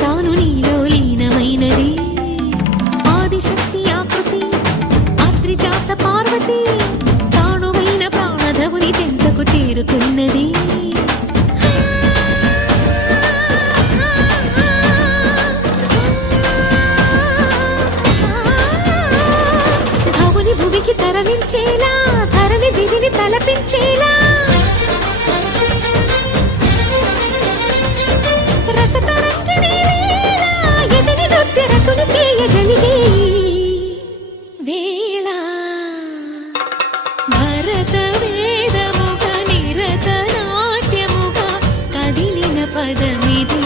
తాను నీలో లీనమైనది ఆదిశక్తి ఆకృతి ఆత్రిజాత పార్వతి తానువైన ప్రాణధవుని చెంతకు చేరుకున్నది భవుని భువికి తరలించేలా ధరణి దివిని తలపించేలా చేయగలిగే వేళ భరత వేదముగ నిరత నాట్యముగా కదిలిన పదమిది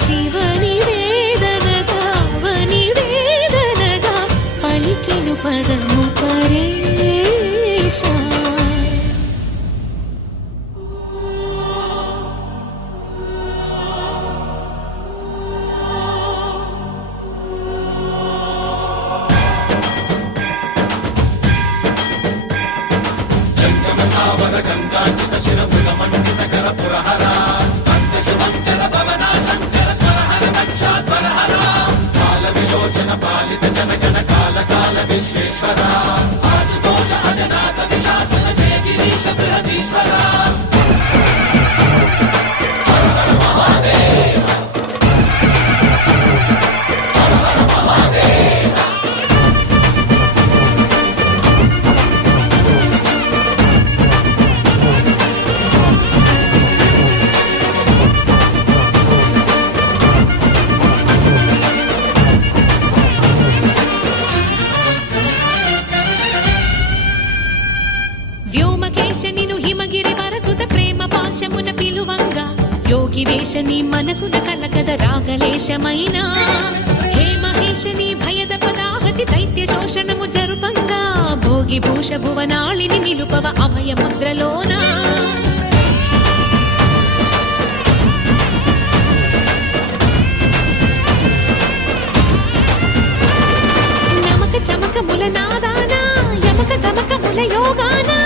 శివని వేదనగా వని వేదనగా పలికెను పదము పరేశ హిమగిరి వరసుత ప్రేమ పాశమున పిలువంగా యోగి వేషని మనసున కలకద రాగలేశమైన హే మహేశని భయద పదాహతి దైత్య శోషణము జరుపంగా భోగి భూష భువనాళిని నిలుపవ అభయ ముద్రలోన నమక చమక ముల నాదాన యమక గమక ముల యోగాన